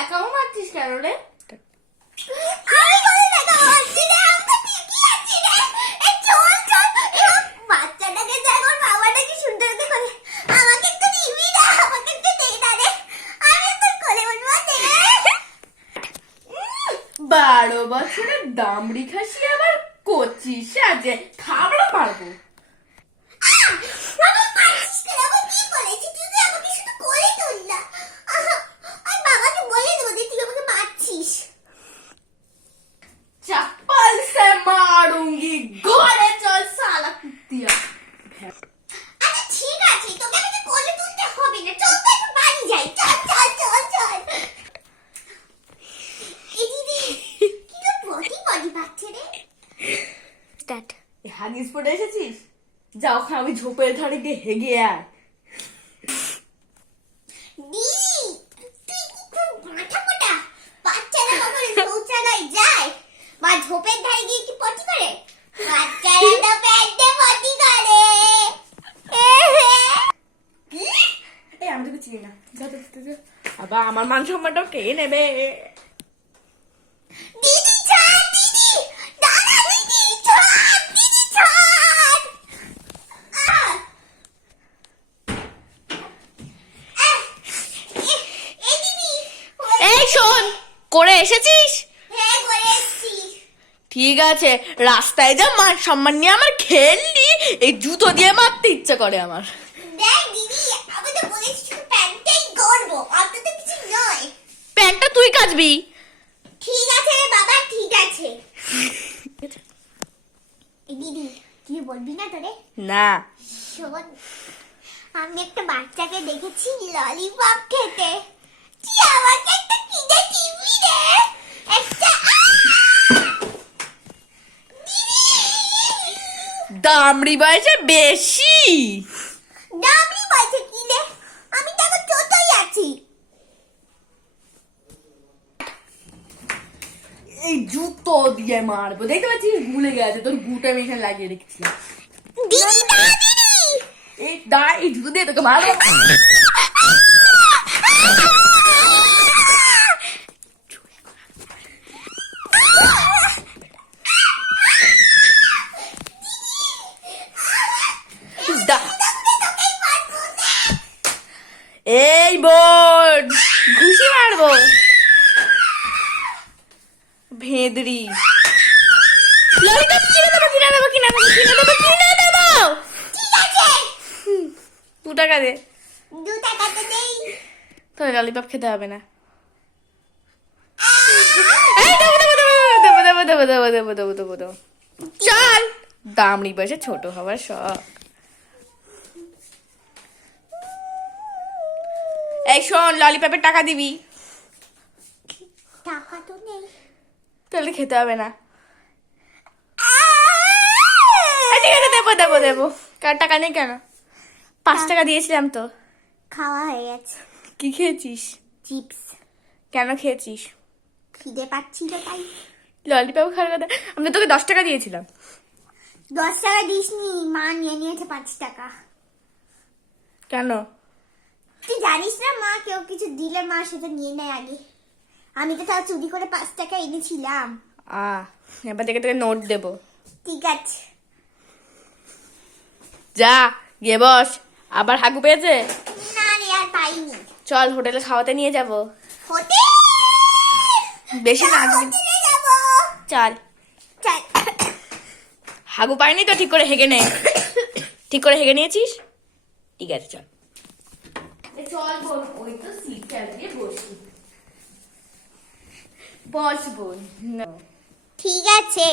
দেখাও মারছিস কেন রে? আমি বলে দেখাও মারছি রে, আমরা ঠিকই আছি রে। এই চল চল, বাচ্চাটাকে দেখো, বাবাটা কি সুন্দর করে আমাকে একটু নিবি না, আমাকে একটু দে না রে, আমি তোর কোলে বলবো দে। 12 বছরের দামড়ি খাসি আবার কচি সাজে থাবড়া মারবো। আমি মারছিস কেন? আমি কি করেছি? তুই তো আমাকে শুধু কোলে তুল না। আমি বাবাকে বলে দেবো যে তুই আমাকে মারছিস। चप्पल से मारूंगी, घोड़े चल साला कुत्तिया। আচ্ছা ঠিক আছে, তোকে আমাকে কোলে তুলতে হবে না, চল তো একটু বাড়ি যাই, চল চল চল চল। এই দিদি কি তো বডি বডি পাচ্ছে রে। স্টার্ট। হাগিস পড়ে এসেছিস? যা ওখানে আমি ঝোপের ধারে গিয়ে হেগে আয়। দিদি তুই কি খুব মাথা মোটা? বাচ্চারা কখনো শৌচালয় যায় বা ঝোপের ধারে গিয়ে কি পটি করে? বাচ্চারা তো প্যান্টে পটি করে। এই আমি তোকে চিনি না, যা তো যা। আবার আমার মান সম্মানটাও কে নেবে? দিদি ছাড়, দিদি দাদা, দিদি ছাড়, দিদি ছাড়। এই দিদি, এই শোন, করে এসেছিস? হ্যাঁ করে এসছি। ঠিক আছে, রাস্তায় যা মান সম্মান নিয়ে আমার খেললি, এই জুতো দিয়ে মারতে ইচ্ছে করে আমার। দেখ দিদি, আমি তো বলেছি শুধু প্যান্টটাই করবো, আর তো কিছু নয়। প্যান্টটা তুই কাচবি। ঠিক আছে রে বাবা, ঠিক আছে। এই দিদি তুই বলবি না তোরে? না। শোন, আমি একটা বাচ্চাকে দেখেছি ললিপপ খেতে, তুই আমাকে একটা কিনে দিবি রে? একটা দামড়ি বয়সে বেশি। দামি বলছে কিনে, আমি তো এখন ছোটই আছি। এই জুতো দিয়ে মারবো, দেখতে পাচ্ছিস ভুলে গেছে, তোর গুটা আমি এখানে লাগিয়ে রেখেছিলাম। দিদি দা দিদি, এই দা, এই জুতো দিয়ে তোকে মারবো। এই বোন, ঘুষি মারবো ভেদরি। ললিপপ কিনে দেবো, কিনে দেবো, কিনে দেবো, কিনে দেবো, কিনে দেবো। ঠিক আছে। 2 টাকা দে। 2 টাকা তো দেই। তোর ললিপপ খেতে হবে না। এই দেবো দেবো দেবো দেবো দেবো দেবো দেবো দেবো দেবো দেবো। চল, দামড়ি বয়সে ছোট হওয়ার শখ। এই শোন, ললিপপের টাকা দিবি। টাকা তো নেই। তাহলে খেতে হবে না। ঠিক আছে, দেবো দেবো দেবো। কার টাকা নেই কেন? 5 টাকা দিয়েছিলাম তো। খাওয়া হয়ে গেছে। কি খেয়েছিস? চিপস। কেন খেয়েছিস? খিদে পাচ্ছিল তাই। ললিপপ খাওয়ার কথা, আমি তো তোকে 10 টাকা দিয়েছিলাম। 10 টাকা দিসনি, মা নিয়ে নিয়েছে 5 টাকা। কেন? তুই জানিস না, মা কেউ কিছু দিলে মা সেটা নিয়ে নেয় আগে। আমি তো তাও চুরি করে 5 টাকা এনেছিলাম। এবার থেকে তোকে নোট দেবো। ঠিক আছে। যা গিয়ে বস। আবার হাগু পেয়েছে? না রে, আর পাইনি। চল, হোটেলে খাওয়াতে নিয়ে যাব। হোটেল? বেশি না, হোটেলে যাবো। চল। চল। হাগু পাইনি তো, ঠিক করে হেগে নে। ঠিক করে হেগে নিয়েছিস? ঠিক আছে, চল। চল বোন, ওই তো সিট চালিয়ে বসি। বস বোন। ঠিক আছে।